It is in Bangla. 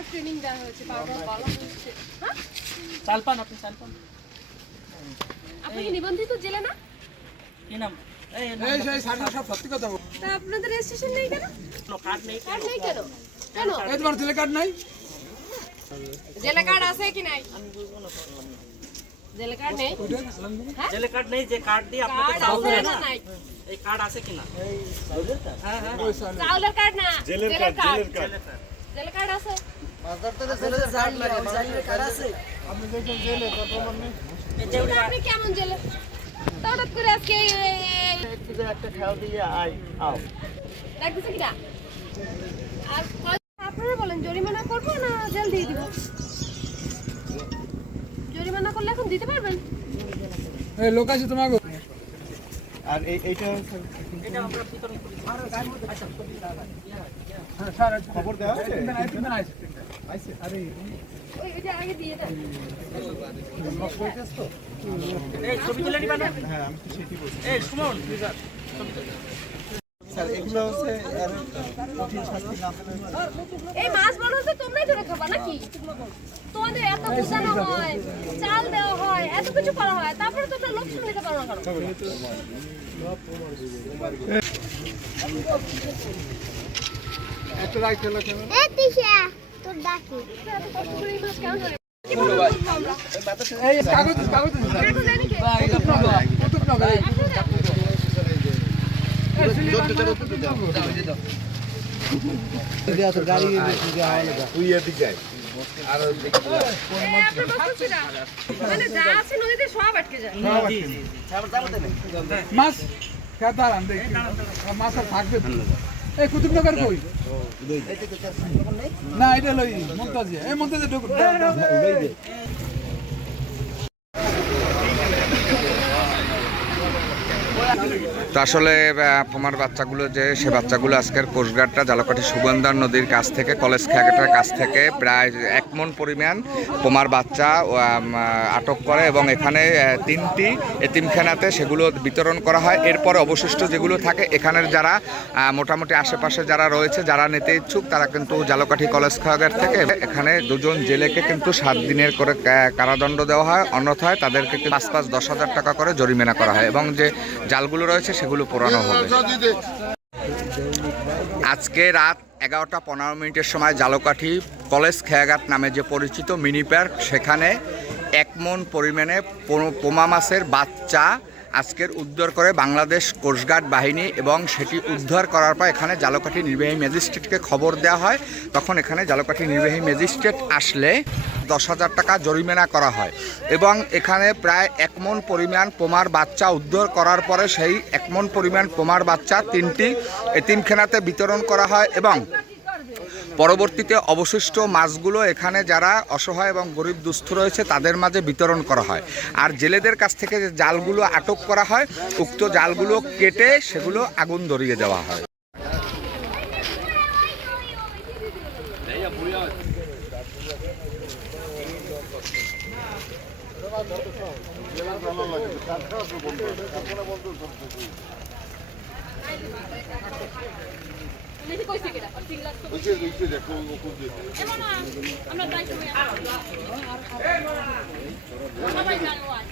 বারবার ট্রেনিং দেওয়া হয়েছে, বারবার বলা হচ্ছে। হ্যাঁ, চাল পান আপনি, চাল পান। আপনি কি নিবন্ধিত জেলে না? কি নাম? এই সেই সাড়ে সব সত্যি কথা বল। তা আপনাদের রেজিস্ট্রেশন নেই কেন? কার্ড নেই। কার্ড নেই কেন? কেন? এই তোমার জেলে কার্ড নাই? জেলে কার্ড আছে কি নাই? জেলে কার্ড নেই? হ্যাঁ, জেলে কার্ড নেই, যে কার্ড দিয়ে আপনাকে কার্ড চাউল আছে দেয় না না, নাই? এই কার্ড আছে কিনা? হ্যাঁ হ্যাঁ, চাউলের কার্ড না, জেলের কার্ড। জেলে কার্ড। জেলে কার্ড আছে? আপনি কেমন জেলে? তা হঠাৎ করে আজকে একটা খেয়াল দিয়ে ডাকতেছে কিনা? আর আপনারা বলেন জরিমানা করবো না জেল দিয়ে দিব? জরিমানা করলে এখন দিতে পারবেন? এই লোক আছে তোমাকে। আর এইটা এটা আমরা বিতরণ করি। খবর দেওয়া আছে? ওই এটা আগে দিয়ে দেন। এই ছবি তুলে নিবা না? হ্যাঁ, আমি তো সেটাই বলছি। এই সুমন, স্যার এগুলো হচ্ছে আর কঠিন শাস্তি না হলে এই মাছ বড় হচ্ছে তোমরাই ধরে খাবা নাকি? তোমাদের এত বোঝানো হয়, চাল দেওয়া হয়, এত কিছু করা হয়, তারপরে তোমরা লোক সামলাতে পারো না কেন? একটা রাইট খেলা কেন? এ তিশা তোর ডাকি এত কষ্ট করে এই মাছ কেন ধরে? এই কাগজ কাগজ কাগজ এনে কে? কত টাকা? মানে যা আছে নদীতে সব আটকে যায়। মাছ খেতে আর আনতে মাছ আর থাকবে তো। এই কুতুবনগর কই? না এটা লই মমতাজি। এই মমতাজি ঢুক। তো আসলে পোমার বাচ্চাগুলো যে সে বাচ্চাগুলো আজকের কোস্টগার্ডটা জালকাঠি সুগন্ধার নদীর কাছ থেকে কলেজ খেয়াঘাটের কাছ থেকে প্রায় 1 মণ পরিমাণ পোমার বাচ্চা আটক করে এবং এখানে 3টি এতিমখানাতে সেগুলো বিতরণ করা হয়। এরপরে অবশিষ্ট যেগুলো থাকে এখানের যারা মোটামুটি আশেপাশে যারা রয়েছে, যারা নিতে ইচ্ছুক, তারা কিন্তু জালকাঠি কলেজ খেয়াঘাট থেকে এখানে 2 জন জেলেকে কিন্তু 7 দিনের করে কারাদণ্ড দেওয়া হয়, অন্যথায় তাদেরকে 5,000 টাকা করে জরিমানা করা হয় এবং যে জালগুলো রয়েছে সেগুলো পোড়ানো হবে। আজকে রাত 11:15 সময় জালকাঠি কলেজ খেয়াঘাট নামে যে পরিচিত মিনি পার্ক, সেখানে 1 মণ পরিমাণে পোমা মাছের বাচ্চা আজকের উদ্ধার করে বাংলাদেশ কোস্টগার্ড বাহিনী এবং সেটি উদ্ধার করার পর এখানে জালকাঠি নির্বাহী ম্যাজিস্ট্রেটকে খবর দেওয়া হয়। তখন এখানে জালকাঠি নির্বাহী ম্যাজিস্ট্রেট আসলে 10,000 টাকা জরিমানা করা হয় এবং এখানে প্রায় 1 মণ পরিমাণ পোমার বাচ্চা উদ্ধার করার পরে সেই 1 মণ পরিমাণ পোমার বাচ্চা 3টি এতিমখানাতে বিতরণ করা হয় এবং পরবর্তীতে অবশিষ্ট মাছগুলো এখানে যারা অসহায় এবং গরিব দুস্থ রয়েছে তাদের মাঝে বিতরণ করা হয়। আর জেলেদের কাছ থেকে যে জালগুলো আটক করা হয়, উক্ত জালগুলো কেটে সেগুলো আগুন ধরিয়ে দেওয়া হয়। নেহি কইছে কিনা? আর সিংলাস তো আমরা দায়িত্ব নিয়ে সবাই জানো আজ